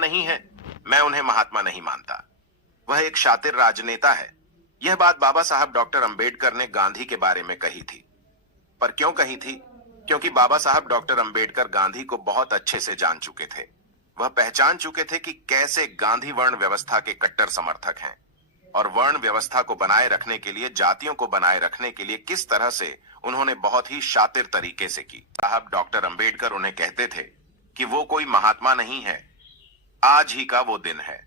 नहीं है, मैं उन्हें महात्मा नहीं मानता। वह एक शातिर राजनेता है। यह बात बाबा साहब डॉक्टर अंबेडकर ने गांधी के बारे में कही थी। पर क्यों कही थी? क्योंकि बाबा साहब डॉक्टर अंबेडकर गांधी को बहुत अच्छे से जान चुके थे। वह पहचान चुके थे कि कैसे गांधी वर्ण व्यवस्था के कट्टर समर्थक हैं और वर्ण व्यवस्था को बनाए रखने के लिए, जातियों को बनाए रखने के लिए किस तरह से उन्होंने बहुत ही शातिर तरीके से की। साहब डॉक्टर अंबेडकर उन्हें कहते थे कि वो कोई महात्मा नहीं है, आज ही का वो दिन है,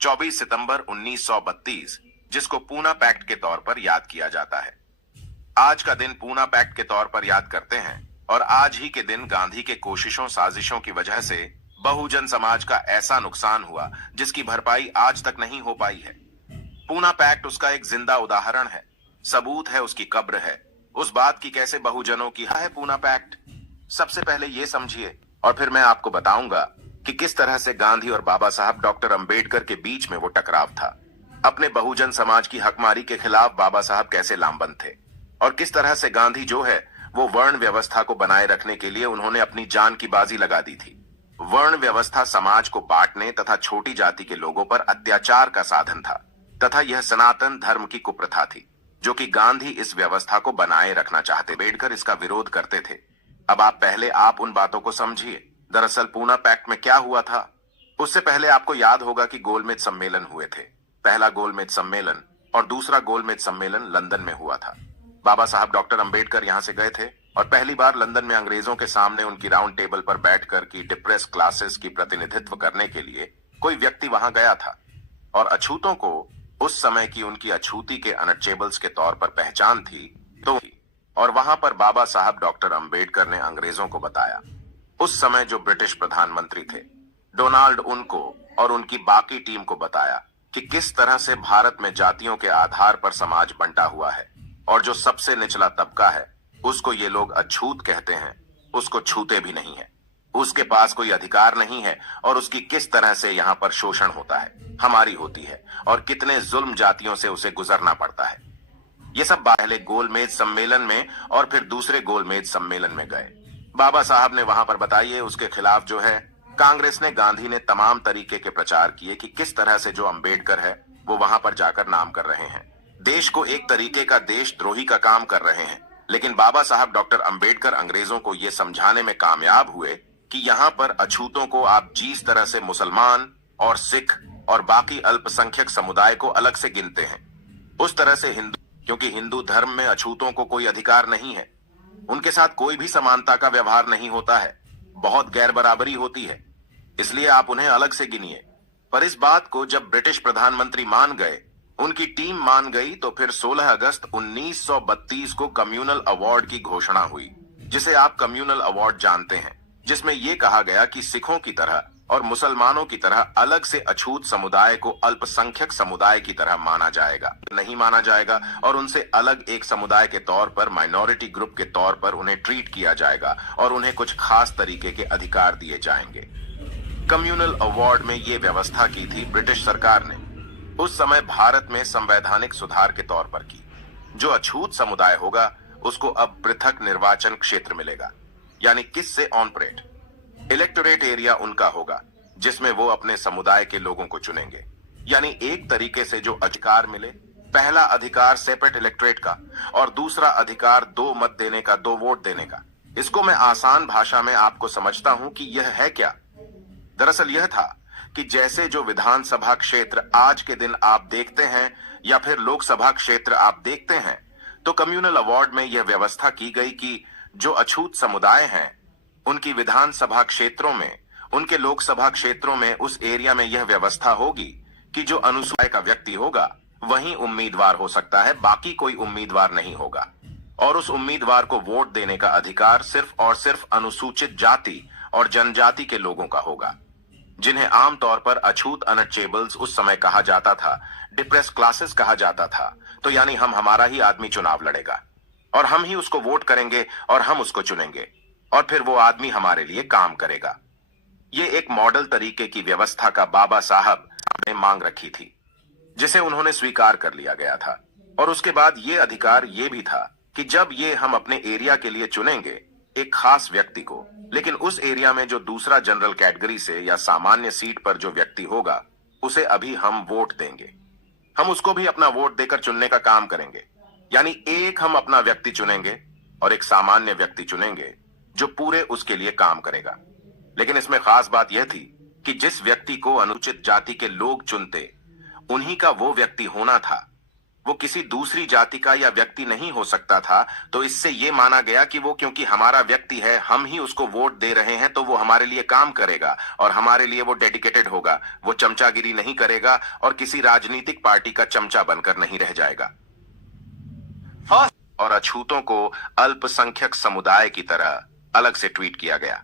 24 सितंबर 1932, जिसको पूना पैक्ट के तौर पर याद किया जाता है। आज का दिन पूना पैक्ट के तौर पर याद करते हैं और आज ही के दिन गांधी के कोशिशों साजिशों की वजह से बहुजन समाज का ऐसा नुकसान हुआ जिसकी भरपाई आज तक नहीं हो पाई है। पूना पैक्ट उसका एक जिंदा उदाहरण है, सबूत है, उसकी कब्र है उस बात की कैसे बहुजनों की है पूना पैक्ट। सबसे पहले ये समझिए और फिर मैं आपको बताऊंगा कि किस तरह से गांधी और बाबा साहब डॉक्टर अंबेडकर के बीच में वो टकराव था। अपने बहुजन समाज की हकमारी के खिलाफ बाबा साहब कैसे लामबंद थे और किस तरह से गांधी जो है वो वर्ण व्यवस्था को बनाए रखने के लिए उन्होंने अपनी जान की बाजी लगा दी थी। वर्ण व्यवस्था समाज को बांटने तथा छोटी जाति के लोगों पर अत्याचार का साधन था तथा यह सनातन धर्म की कुप्रथा थी जो कि गांधी इस व्यवस्था को बनाए रखना चाहते, अंबेडकर इसका विरोध करते थे। अब आप उन बातों को समझिए। दरअसल पूना पैक्ट में क्या हुआ था, उससे पहले आपको याद होगा कि गोलमेज सम्मेलन हुए थे। पहला गोलमेज सम्मेलन और दूसरा गोलमेज सम्मेलन लंदन में हुआ था। बाबा साहब डॉक्टर अंबेडकर यहां से गए थे और पहली बार लंदन में अंग्रेजों के सामने उनकी राउंड टेबल पर बैठकर की डिप्रेस क्लासेस की प्रतिनिधित्व करने के लिए कोई व्यक्ति वहां गया था और अछूतों को उस समय की उनकी अछूती के अनटचेबल्स के तौर पर पहचान थी और वहां पर बाबा साहब डॉक्टर अंबेडकर ने अंग्रेजों को बताया, उस समय जो ब्रिटिश प्रधानमंत्री थे डोनाल्ड, उनको और उनकी बाकी टीम को बताया कि किस तरह से भारत में जातियों के आधार पर समाज बंटा हुआ है और जो सबसे निचला तबका है उसको ये लोग अछूत कहते हैं, उसको छूते भी नहीं है, उसके पास कोई अधिकार नहीं है और उसकी किस तरह से यहाँ पर शोषण होता है, हमारी होती है और कितने जुल्म जातियों से उसे गुजरना पड़ता है। ये सब पहले गोलमेज सम्मेलन में और फिर दूसरे गोलमेज सम्मेलन में गए। बाबा साहब ने वहां पर बताइए उसके खिलाफ जो है कांग्रेस ने, गांधी ने तमाम तरीके के प्रचार किए कि किस तरह से जो अंबेडकर है वो वहां पर जाकर नाम कर रहे हैं, देश को एक तरीके का देशद्रोही का काम कर रहे हैं। लेकिन बाबा साहब डॉक्टर अंबेडकर अंग्रेजों को ये समझाने में कामयाब हुए कि यहाँ पर अछूतों को आप जिस तरह से मुसलमान और सिख और बाकी अल्पसंख्यक समुदाय को अलग से गिनते हैं, उस तरह से हिंदू, क्योंकि हिंदू धर्म में अछूतों को कोई अधिकार नहीं है, उनके साथ कोई भी समानता का व्यवहार नहीं होता है, बहुत गैर बराबरी होती है, इसलिए आप उन्हें अलग से गिनिए। पर इस बात को जब ब्रिटिश प्रधानमंत्री मान गए, उनकी टीम मान गई, तो फिर 16 अगस्त 1932 को कम्युनल अवार्ड की घोषणा हुई, जिसे आप कम्युनल अवार्ड जानते हैं, जिसमें यह कहा गया कि सिखों की तरह और मुसलमानों की तरह अलग से अछूत समुदाय को अल्पसंख्यक समुदाय की तरह माना जाएगा, नहीं माना जाएगा और उनसे अलग एक समुदाय के तौर पर, माइनॉरिटी ग्रुप के तौर पर उन्हें ट्रीट किया जाएगा और उन्हें कुछ खास तरीके के अधिकार दिए जाएंगे। कम्युनल अवार्ड में ये व्यवस्था की थी ब्रिटिश सरकार ने, उस समय भारत में संवैधानिक सुधार के तौर पर की। जो अछूत समुदाय होगा उसको अब पृथक निर्वाचन क्षेत्र मिलेगा, यानी किससे ऑनपरेट इलेक्टोरेट एरिया उनका होगा, जिसमें वो अपने समुदाय के लोगों को चुनेंगे, यानी एक तरीके से जो अधिकार मिले, पहला अधिकार सेपरेट इलेक्टोरेट का और दूसरा अधिकार 2 मत देने का, 2 वोट देने का। इसको मैं आसान भाषा में आपको समझता हूं कि यह है क्या। दरअसल यह था कि जैसे जो विधानसभा क्षेत्र आज के दिन आप देखते हैं या फिर लोकसभा क्षेत्र आप देखते हैं, तो कम्युनल अवार्ड में यह व्यवस्था की गई कि जो अछूत समुदाय हैं उनकी विधानसभा क्षेत्रों में, उनके लोकसभा क्षेत्रों में, उस एरिया में यह व्यवस्था होगी कि जो अनुसूचित का व्यक्ति होगा वही उम्मीदवार हो सकता है, बाकी कोई उम्मीदवार नहीं होगा और उस उम्मीदवार को वोट देने का अधिकार सिर्फ और सिर्फ अनुसूचित जाति और जनजाति के लोगों का होगा, जिन्हें आमतौर पर अछूत अनटचेबल्स उस समय कहा जाता था, डिप्रेस क्लासेस कहा जाता था। तो यानी हमारा ही आदमी चुनाव लड़ेगा और हम ही उसको वोट करेंगे और हम उसको चुनेंगे और फिर वो आदमी हमारे लिए काम करेगा। ये एक मॉडल तरीके की व्यवस्था का बाबा साहब ने मांग रखी थी, जिसे उन्होंने स्वीकार कर लिया गया था। और उसके बाद ये अधिकार ये भी था कि जब ये हम अपने एरिया के लिए चुनेंगे एक खास व्यक्ति को, लेकिन उस एरिया में जो दूसरा जनरल कैटेगरी से या सामान्य सीट पर जो व्यक्ति होगा उसे अभी हम वोट देंगे। हम उसको भी अपना वोट देकर चुनने का काम करेंगे। यानी एक हम अपना व्यक्ति चुनेंगे और एक सामान्य व्यक्ति चुनेंगे जो पूरे उसके लिए काम करेगा। लेकिन इसमें खास बात यह थी कि जिस व्यक्ति को अनुचित जाति के लोग चुनते उन्हीं का वो व्यक्ति होना था। वो किसी दूसरी जाति का या व्यक्ति नहीं हो सकता था। तो इससे ये माना गया कि वो क्योंकि हमारा व्यक्ति है, हम ही उसको वोट दे रहे हैं, तो वो हमारे लिए काम करेगा और हमारे लिए वो डेडिकेटेड होगा। वो चमचागिरी नहीं करेगा और किसी राजनीतिक पार्टी का चमचा बनकर नहीं रह जाएगा। और अछूतों को अल्पसंख्यक समुदाय की तरह अलग से ट्वीट किया गया।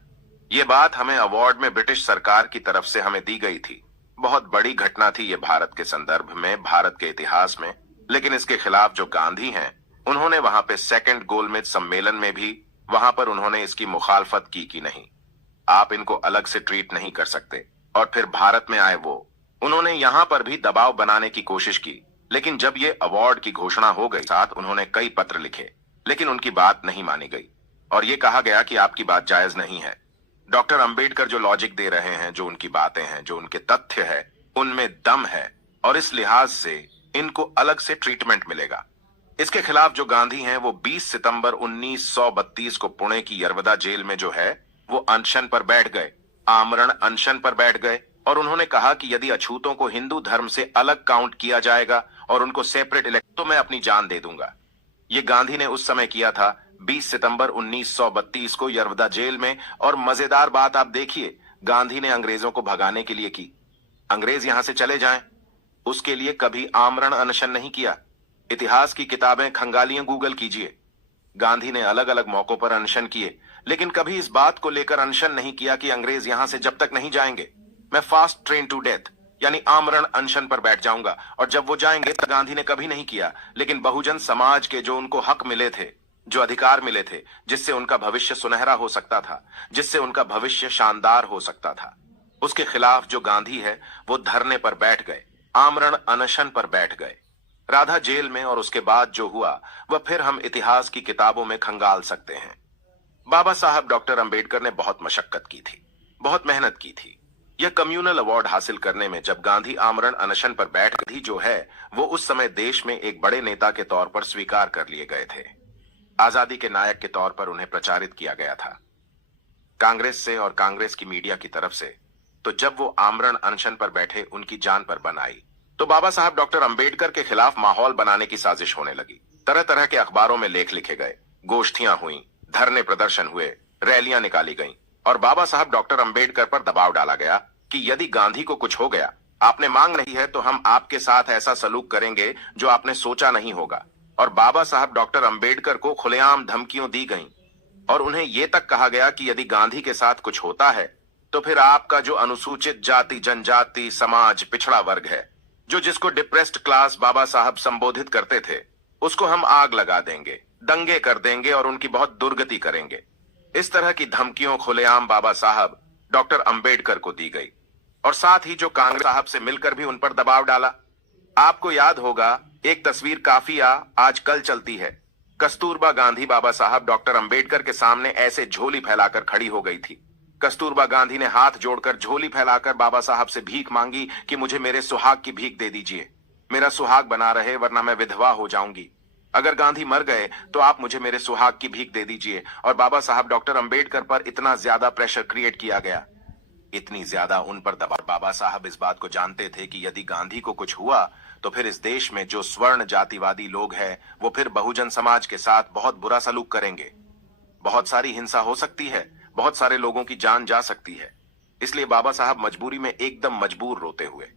ये बात हमें अवार्ड में ब्रिटिश सरकार की तरफ से हमें दी गई थी। बहुत बड़ी घटना थी ये भारत के संदर्भ में, भारत के इतिहास में। लेकिन इसके खिलाफ जो गांधी हैं, उन्होंने वहां पे सेकंड गोलमेज सम्मेलन में भी वहां पर उन्होंने इसकी मुखालफत की कि नहीं, आप इनको अलग से ट्रीट नहीं कर सकते। और फिर भारत में आए वो, उन्होंने यहां पर भी दबाव बनाने की कोशिश की। लेकिन जब ये अवार्ड की घोषणा हो गई, साथ उन्होंने कई पत्र लिखे, लेकिन उनकी बात नहीं मानी गई और ये कहा गया कि आपकी बात जायज नहीं है। डॉक्टर अंबेडकर जो लॉजिक दे रहे हैं, जो उनकी बातें हैं, जो उनके तथ्य है, उनमें दम है और इस लिहाज से इनको अलग से ट्रीटमेंट मिलेगा। इसके खिलाफ जो गांधी हैं वो 20 सितंबर 1932 को पुणे की यरवदा जेल में जो है वो अनशन पर बैठ गए, आमरण अनशन पर बैठ गए और उन्होंने कहा कि यदि अछूतों को हिंदू धर्म से अलग काउंट किया जाएगा और उनको सेपरेट इलेक्ट तो मैं अपनी जान दे दूंगा। ये गांधी ने उस समय किया था 20 सितंबर 1932 को यरवदा जेल में। और मजेदार बात आप देखिए, गांधी ने अंग्रेजों को भगाने के लिए की, अंग्रेज यहां से चले जाएं, उसके लिए कभी आमरण अनशन नहीं किया। इतिहास की किताबें खंगालियां गूगल कीजिए, गांधी ने अलग अलग मौकों पर अनशन किए, लेकिन कभी इस बात को लेकर अनशन नहीं किया कि अंग्रेज यहां से जब तक नहीं जाएंगे मैं फास्ट ट्रेन टू डेथ यानी आमरण अनशन पर बैठ जाऊंगा। और जब वो जाएंगे तब गांधी ने कभी नहीं किया। लेकिन बहुजन समाज के जो उनको हक मिले थे, जो अधिकार मिले थे, जिससे उनका भविष्य सुनहरा हो सकता था, जिससे उनका भविष्य शानदार हो सकता था, उसके खिलाफ जो गांधी है वो धरने पर बैठ गए, आमरण अनशन पर बैठ गए, राधा जेल में। और उसके बाद जो हुआ वह फिर हम इतिहास की किताबों में खंगाल सकते हैं। बाबा साहब डॉक्टर अंबेडकर ने बहुत मशक्कत की थी, बहुत मेहनत की थी। यह कम्युनल अवार्ड हासिल करने में जब गांधी आमरण अनशन पर बैठ गई जो है वो उस समय देश में एक बड़े नेता के तौर पर स्वीकार कर लिए गए थे। आजादी के नायक के तौर पर उन्हें प्रचारित किया गया था कांग्रेस से और कांग्रेस की मीडिया की तरफ से। तो जब वो आमरण अनशन पर बैठे, उनकी जान पर बन आई, तो बाबा साहब डॉक्टर अंबेडकर के खिलाफ माहौल बनाने की साजिश होने लगी। तरह तरह के अखबारों में लेख लिखे गए, गोष्ठियां हुई, धरने प्रदर्शन हुए, रैलियां निकाली गईं और बाबा साहब डॉक्टर अंबेडकर पर दबाव डाला गया कि यदि गांधी को कुछ हो गया, आपने मांग नहीं है, तो हम आपके साथ ऐसा सलूक करेंगे जो आपने सोचा नहीं होगा। और बाबा साहब डॉक्टर अंबेडकर को खुलेआम धमकियों दी गईं और उन्हें यह तक कहा गया कि यदि गांधी के साथ कुछ होता है तो फिर आपका जो अनुसूचित जाति, जनजाति, समाज, पिछड़ा वर्ग है, जो जिसको डिप्रेस्ड क्लास बाबा साहब संबोधित करते थे, उसको हम आग लगा देंगे, दंगे कर देंगे और उनकी बहुत दुर्गति करेंगे। इस तरह की धमकियों खुलेआम बाबा साहब डॉक्टर अंबेडकर को दी गई और साथ ही जो कांग्रेस साहब से मिलकर भी उन पर दबाव डाला। आपको याद होगा एक तस्वीर काफिया आज कल चलती है, कस्तूरबा गांधी बाबा साहब डॉक्टर अंबेडकर के सामने ऐसे झोली फैलाकर खड़ी हो गई थी। कस्तूरबा गांधी ने हाथ जोड़कर झोली फैलाकर बाबा साहब से भीख मांगी कि मुझे मेरे सुहाग की भीख दे दीजिए, मेरा सुहाग बना रहे वरना मैं विधवा हो जाऊंगी। अगर गांधी मर गए तो आप मुझे मेरे सुहाग की भीख दे दीजिए। और बाबा साहब डॉक्टर अंबेडकर पर इतना ज्यादा प्रेशर क्रिएट किया गया, इतनी ज्यादा उन पर दबाव। बाबा साहब इस बात को जानते थे कि यदि गांधी को कुछ हुआ तो फिर इस देश में जो स्वर्ण जातिवादी लोग हैं वो फिर बहुजन समाज के साथ बहुत बुरा सलूक करेंगे, बहुत सारी हिंसा हो सकती है, बहुत सारे लोगों की जान जा सकती है। इसलिए बाबा साहब मजबूरी में एकदम मजबूर रोते हुए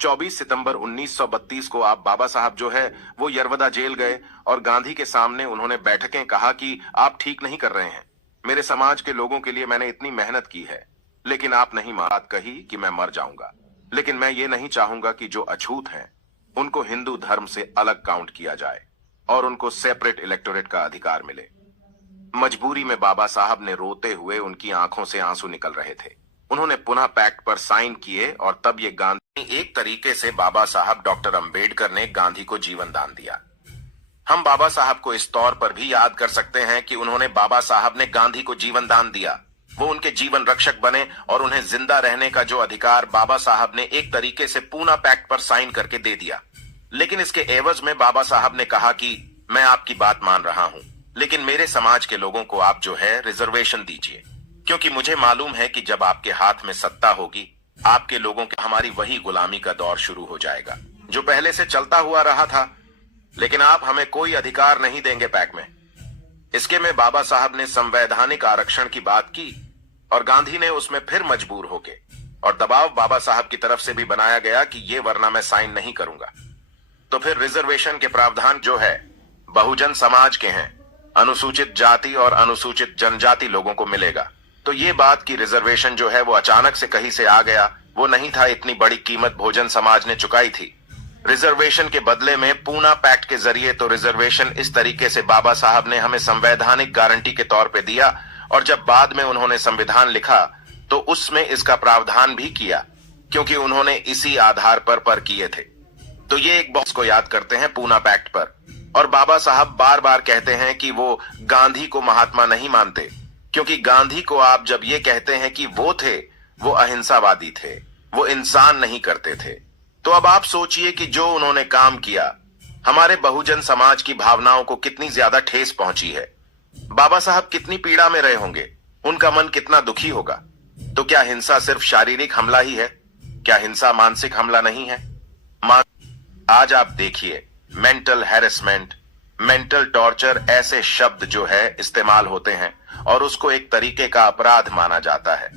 24 सितंबर 1932 को आप बाबा साहब जो है वो यरवदा जेल गए और गांधी के सामने उन्होंने बैठकें कहा कि आप ठीक नहीं कर रहे हैं, मेरे समाज के लोगों के लिए मैंने इतनी मेहनत की है, लेकिन आप नहीं बात कही कि मैं मर जाऊंगा, लेकिन मैं ये नहीं चाहूंगा कि जो अछूत हैं उनको हिंदू धर्म से अलग काउंट किया जाए और उनको सेपरेट इलेक्टोरेट का अधिकार मिले। मजबूरी में बाबा साहब ने रोते हुए, उनकी आंखों से आंसू निकल रहे थे, उन्होंने पुनः पैक्ट पर साइन किए और तब ये गांधी, एक तरीके से बाबा साहब डॉक्टर अंबेडकर ने गांधी को जीवन दान दिया। हम बाबा साहब को इस तौर पर भी याद कर सकते हैं कि उन्होंने बाबा साहब ने गांधी को जीवन दान दिया। वो उनके जीवन रक्षक बने और उन्हें जिंदा रहने का जो अधिकार बाबा साहब ने एक तरीके से पूना पैक्ट पर साइन करके दे दिया। लेकिन इसके एवज में बाबा साहब ने कहा कि मैं आपकी बात मान रहा हूं, लेकिन मेरे समाज के लोगों को आप जो है रिजर्वेशन दीजिए, क्योंकि मुझे मालूम है कि जब आपके हाथ में सत्ता होगी, आपके लोगों के हमारी वही गुलामी का दौर शुरू हो जाएगा जो पहले से चलता हुआ रहा था। लेकिन आप हमें कोई अधिकार नहीं देंगे पैक में। इसके में बाबा साहब ने संवैधानिक आरक्षण की बात की और गांधी ने उसमें फिर मजबूर होके और दबाव बाबा साहब की तरफ से भी बनाया गया कि ये वरना मैं साइन नहीं करूंगा। तो फिर रिजर्वेशन के प्रावधान जो है बहुजन समाज के हैं, अनुसूचित जाति और अनुसूचित जनजाति लोगों को मिलेगा। तो ये बात की रिजर्वेशन जो है वो अचानक से कहीं से आ गया, वो नहीं था। इतनी बड़ी कीमत बहुजन समाज ने चुकाई थी रिजर्वेशन के बदले में पूना पैक्ट के जरिए। तो रिजर्वेशन इस तरीके से बाबा साहब ने हमें संवैधानिक गारंटी के तौर पे दिया और जब बाद में उन्होंने संविधान लिखा तो उसमें इसका प्रावधान भी किया, क्योंकि उन्होंने इसी आधार पर किए थे। तो ये एक बॉक्स को याद करते हैं पूना पैक्ट पर। और बाबा साहब बार बार कहते हैं कि वो गांधी को महात्मा नहीं मानते, क्योंकि गांधी को आप जब ये कहते हैं कि वो थे, वो अहिंसावादी थे, वो इंसान नहीं करते थे। तो अब आप सोचिए कि जो उन्होंने काम किया, हमारे बहुजन समाज की भावनाओं को कितनी ज्यादा ठेस पहुंची है। बाबा साहब कितनी पीड़ा में रहे होंगे, उनका मन कितना दुखी होगा। तो क्या हिंसा सिर्फ शारीरिक हमला ही है? क्या हिंसा मानसिक हमला नहीं है? आज आप देखिए, मेंटल हैरेसमेंट, मेंटल टॉर्चर ऐसे शब्द जो है इस्तेमाल होते हैं और उसको एक तरीके का अपराध माना जाता है।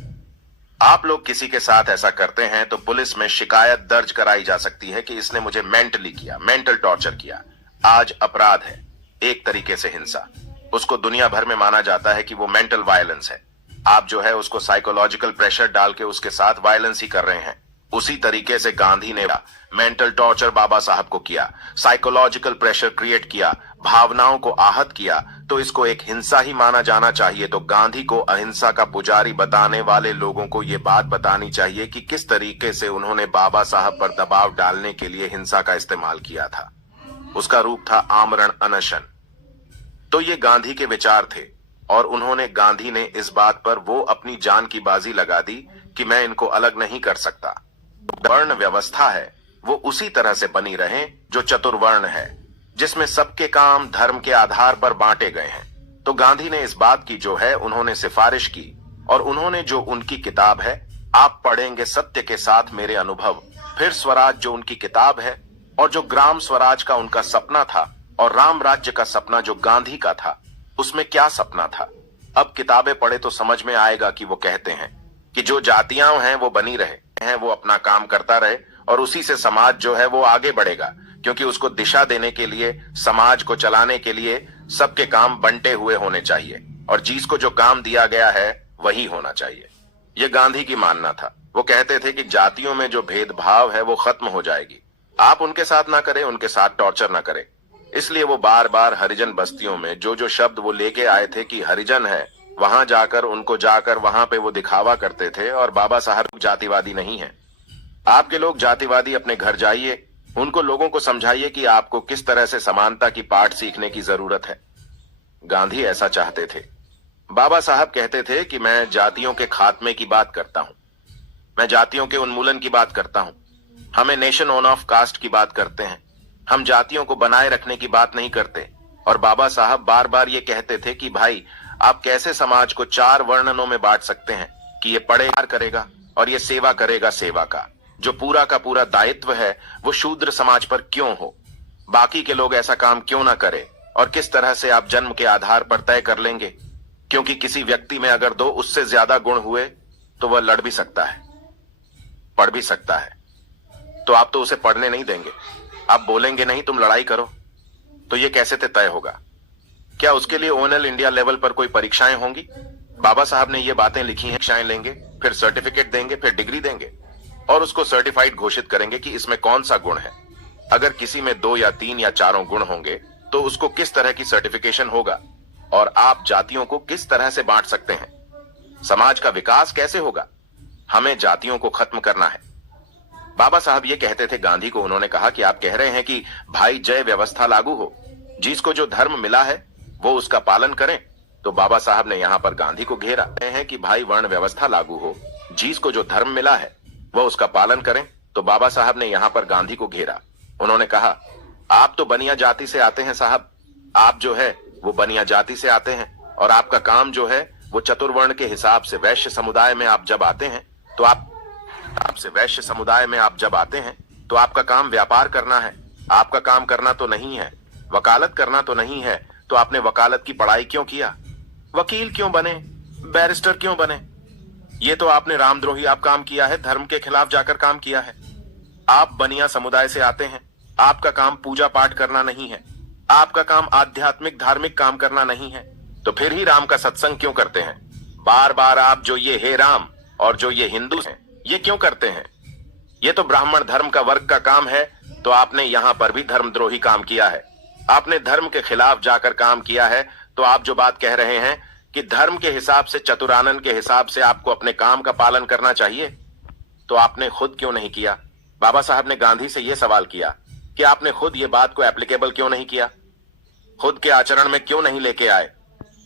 आप लोग किसी के साथ ऐसा करते हैं तो पुलिस में शिकायत दर्ज कराई जा सकती है कि इसने मुझे मेंटली किया, मेंटल टॉर्चर किया। आज अपराध है, एक तरीके से हिंसा। उसको दुनिया भर में माना जाता है कि वो मेंटल वायलेंस है। आप जो है उसको साइकोलॉजिकल प्रेशर डाल के उसके साथ वायलेंस ही कर रहे हैं। उसी तरीके से गांधी ने मेंटल टॉर्चर बाबा साहब को किया, साइकोलॉजिकल प्रेशर क्रिएट किया, भावनाओं को आहत किया। तो इसको एक हिंसा ही माना जाना चाहिए। तो गांधी को अहिंसा का पुजारी बताने वाले लोगों को ये बात बतानी चाहिए कि किस तरीके से उन्होंने बाबा साहब पर दबाव डालने के लिए हिंसा का इस्तेमाल किया था। उसका रूप था आमरण अनशन। तो ये गांधी के विचार थे और गांधी ने इस बात पर वो अपनी जान की बाजी लगा दी कि मैं इनको अलग नहीं कर सकता। वर्ण व्यवस्था है वो उसी तरह से बनी रहे जो चतुर्वर्ण है, जिसमें सबके काम धर्म के आधार पर बांटे गए हैं। तो गांधी ने इस बात की जो है उन्होंने सिफारिश की और उन्होंने जो उनकी किताब है, आप पढ़ेंगे सत्य के साथ मेरे अनुभव, फिर स्वराज जो उनकी किताब है, और जो ग्राम स्वराज का उनका सपना था और राम राज्य का सपना जो गांधी का था, उसमें क्या सपना था। अब किताबें पढ़े तो समझ में आएगा कि वो कहते हैं कि जो जातियां हैं वो बनी रहे हैं, वो अपना काम करता रहे और उसी से समाज जो है वो आगे बढ़ेगा, क्योंकि उसको दिशा देने के लिए, समाज को चलाने के लिए सबके काम बंटे हुए होने चाहिए और जिसको जो काम दिया गया है वही होना चाहिए। ये गांधी की मानना था। वो कहते थे कि जातियों में जो भेदभाव है वो खत्म हो जाएगी। आप उनके साथ ना करें, उनके साथ टॉर्चर ना करें। इसलिए वो बार बार हरिजन बस्तियों में जो शब्द वो लेके आए थे कि हरिजन है, वहां जाकर वहां पे वो दिखावा करते थे। और बाबा साहब जातिवादी नहीं है। आपके लोग जातिवादी अपने घर जाइए, उनको लोगों को समझाइए कि आपको किस तरह से समानता की पाठ सीखने की जरूरत है। गांधी ऐसा चाहते थे। बाबा साहब कहते थे कि मैं जातियों के खात्मे की बात करता हूं, मैं जातियों के उन्मूलन की बात करता हूं। हमें नेशन ऑन ऑफ कास्ट की बात करते हैं, हम जातियों को बनाए रखने की बात नहीं करते। और बाबा साहब बार बार ये कहते थे कि भाई, आप कैसे समाज को 4 वर्णनों में बांट सकते हैं कि ये पढ़ेगा करेगा और ये सेवा करेगा सेवा का। जो पूरा का पूरा दायित्व है वो शूद्र समाज पर क्यों हो, बाकी के लोग ऐसा काम क्यों ना करें। और किस तरह से आप जन्म के आधार पर तय कर लेंगे, क्योंकि किसी व्यक्ति में अगर 2 उससे ज्यादा गुण हुए तो वह लड़ भी सकता है, पढ़ भी सकता है। तो आप तो उसे पढ़ने नहीं देंगे, आप बोलेंगे नहीं तुम लड़ाई करो। तो ये कैसे तय होगा? क्या उसके लिए ओनल इंडिया लेवल पर कोई परीक्षाएं होंगी? बाबा साहब ने ये बातें लिखी हैं। परीक्षाएं लेंगे, फिर सर्टिफिकेट देंगे, फिर डिग्री देंगे और उसको सर्टिफाइड घोषित करेंगे कि इसमें कौन सा गुण है। अगर किसी में 2 या 3 या 4 गुण होंगे तो उसको किस तरह की सर्टिफिकेशन होगा और आप जातियों को किस तरह से बांट सकते हैं? समाज का विकास कैसे होगा? हमें जातियों को खत्म करना है। बाबा साहब ये कहते थे गांधी को, उन्होंने कहा कि आप कह रहे हैं कि भाई जय व्यवस्था लागू हो, जिसको जो धर्म मिला है वो उसका पालन करें। तो बाबा साहब ने यहाँ पर गांधी को घेरा है कि भाई वर्ण व्यवस्था लागू हो, जिसको जो धर्म मिला है वह उसका पालन करें। तो बाबा साहब ने यहाँ पर गांधी को घेरा। उन्होंने कहा, आप तो बनिया जाति से आते हैं साहब, आप जो है वो बनिया जाति से आते हैं और आपका काम जो है वो चतुर्वर्ण के हिसाब से वैश्य समुदाय में आप जब आते हैं तो आपसे वैश्य समुदाय में आप जब आते हैं तो आपका काम व्यापार करना है, आपका काम करना तो नहीं है, वकालत करना तो नहीं है। तो आपने वकालत की पढ़ाई क्यों किया, वकील क्यों बने, बैरिस्टर क्यों बने? ये तो आपने रामद्रोही आप काम किया है, धर्म के खिलाफ जाकर काम किया है। आप बनिया समुदाय से आते हैं, आपका काम पूजा पाठ करना नहीं है, आपका काम आध्यात्मिक धार्मिक काम करना नहीं है। तो फिर ही राम का सत्संग क्यों करते हैं? बार बार आप जो ये हे राम और जो ये हिंदू हैं ये क्यों करते हैं? ये तो ब्राह्मण धर्म का वर्ग का काम है। तो आपने यहाँ पर भी धर्मद्रोही काम किया है, आपने धर्म के खिलाफ जाकर काम किया है। तो आप जो बात कह रहे हैं कि धर्म के हिसाब से, चतुरानन के हिसाब से आपको अपने काम का पालन करना चाहिए, तो आपने खुद क्यों नहीं किया? बाबा साहब ने गांधी से यह सवाल किया कि आपने खुद ये बात को एप्लीकेबल क्यों नहीं किया, खुद के आचरण में क्यों नहीं लेके आए?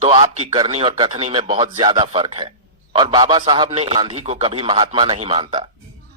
तो आपकी करनी और कथनी में बहुत ज्यादा फर्क है। और बाबा साहब ने गांधी को कभी महात्मा नहीं मानता,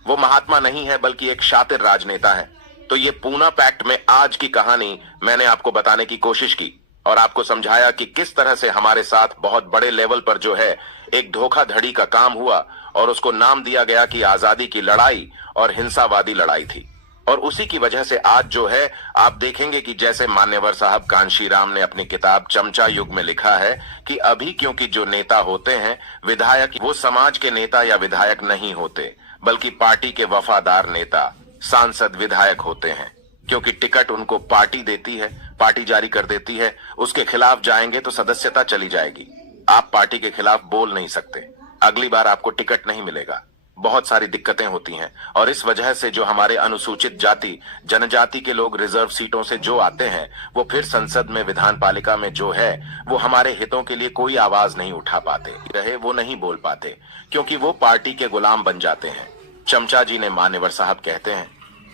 वो महात्मा नहीं है बल्कि एक शातिर राजनेता है। तो ये पूना पैक्ट में आज की कहानी मैंने आपको बताने की कोशिश की और आपको समझाया कि किस तरह से हमारे साथ बहुत बड़े लेवल पर जो है एक धोखाधड़ी का काम हुआ और उसको नाम दिया गया कि आजादी की लड़ाई और हिंसावादी लड़ाई थी। और उसी की वजह से आज जो है आप देखेंगे कि जैसे मान्यवर साहब कांशीराम ने अपनी किताब चमचा युग में लिखा है कि अभी क्योंकि जो नेता होते हैं विधायक, वो समाज के नेता या विधायक नहीं होते बल्कि पार्टी के वफादार नेता, सांसद, विधायक होते हैं। क्योंकि टिकट उनको पार्टी देती है, पार्टी जारी कर देती है, उसके खिलाफ जाएंगे तो सदस्यता चली जाएगी। आप पार्टी के खिलाफ बोल नहीं सकते, अगली बार आपको टिकट नहीं मिलेगा। बहुत सारी दिक्कतें होती हैं और इस वजह से जो हमारे अनुसूचित जाति जनजाति के लोग रिजर्व सीटों से जो आते हैं वो फिर संसद में, विधान पालिका में जो है वो हमारे हितों के लिए कोई आवाज नहीं उठा पाते रहे, वो नहीं बोल पाते क्योंकि वो पार्टी के गुलाम बन जाते हैं। चमचा जी ने मान्यवर साहब कहते हैं,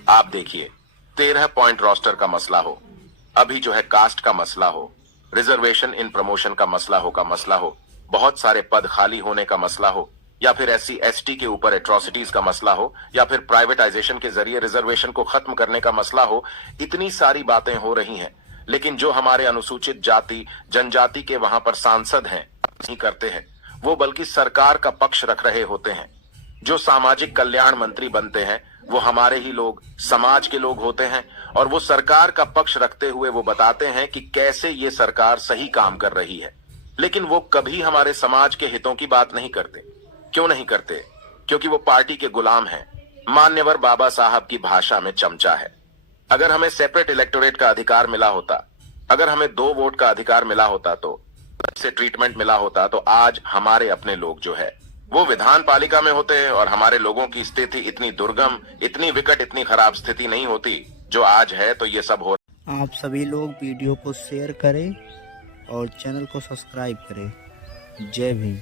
आप देखिए 13 पॉइंट रोस्टर का मसला हो, अभी जो है कास्ट का मसला हो, रिजर्वेशन इन प्रमोशन का मसला हो, बहुत सारे पद खाली होने का मसला हो, या फिर SC ST के ऊपर एट्रोसिटीज का मसला हो, या फिर प्राइवेटाइजेशन के जरिए रिजर्वेशन को खत्म करने का मसला हो, इतनी सारी बातें हो रही हैं। लेकिन जो हमारे अनुसूचित जाति जनजाति के वहां पर सांसद हैं नहीं करते हैं, वो बल्कि सरकार का पक्ष रख रहे होते हैं। जो सामाजिक कल्याण मंत्री बनते हैं वो हमारे ही लोग, समाज के लोग होते हैं और वो सरकार का पक्ष रखते हुए वो बताते हैं कि कैसे ये सरकार सही काम कर रही है। लेकिन वो कभी हमारे समाज के हितों की बात नहीं करते। क्यों नहीं करते? क्योंकि वो पार्टी के गुलाम हैं। मान्यवर बाबा साहब की भाषा में चमचा है। अगर हमें सेपरेट इलेक्टोरेट का अधिकार मिला होता, अगर हमें 2 वोट का अधिकार मिला होता, तो से ट्रीटमेंट मिला होता, तो आज हमारे अपने लोग जो है वो विधान पालिका में होते और हमारे लोगों की स्थिति इतनी दुर्गम, इतनी विकट, इतनी खराब स्थिति नहीं होती जो आज है। तो ये सब हो। आप सभी लोग वीडियो को शेयर करें और चैनल को सब्सक्राइब करें। जय भीम।